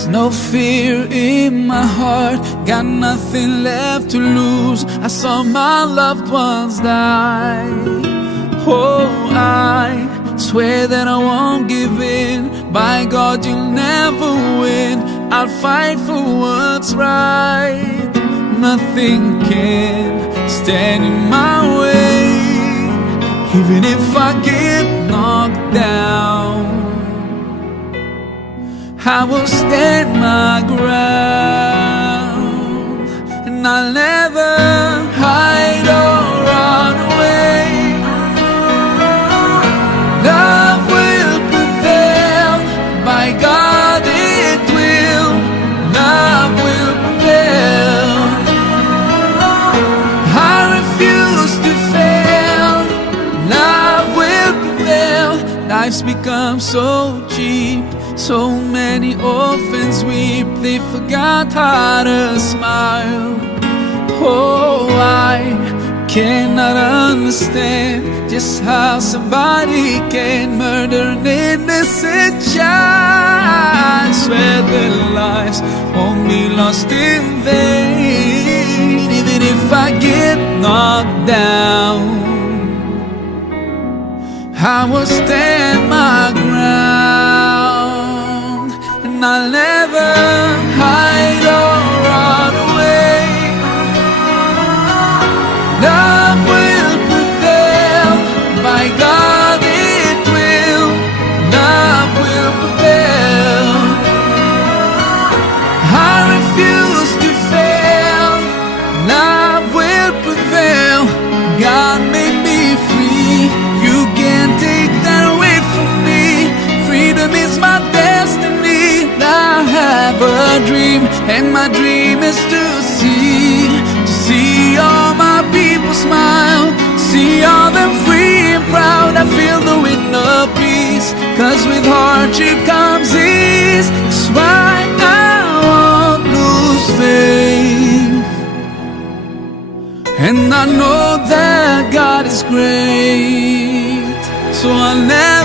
There's no fear in my heart, got nothing left to lose. I saw my loved ones die. Oh, I swear that I won't give in. By God, you'll never win. I'll fight for what's right. Nothing can stand in my way. Even if I get knocked down, I will stand my ground. And I'll never hide or run away. Love will prevail, by God it will. Love will prevail. I refuse to fail. Love will prevail. Life's become so cheap, so many orphans weep. They forgot how to smile. Oh, I cannot understand just how somebody can murder an innocent child. Swear their lives won't be lost in vain. Even if I get knocked down, I will stand my ground. And I'll never hide or run away. Love will prevail, by God it will. Love will prevail. I refuse to fail. Love will prevail. God made me free. You can't take that away from me. Freedom is my destiny. I have a dream, and my dream is to see all my people smile, see all them free and proud. I feel the wind of peace, 'cause with hardship comes ease. That's why I won't lose faith. And I know that God is great, so I'll never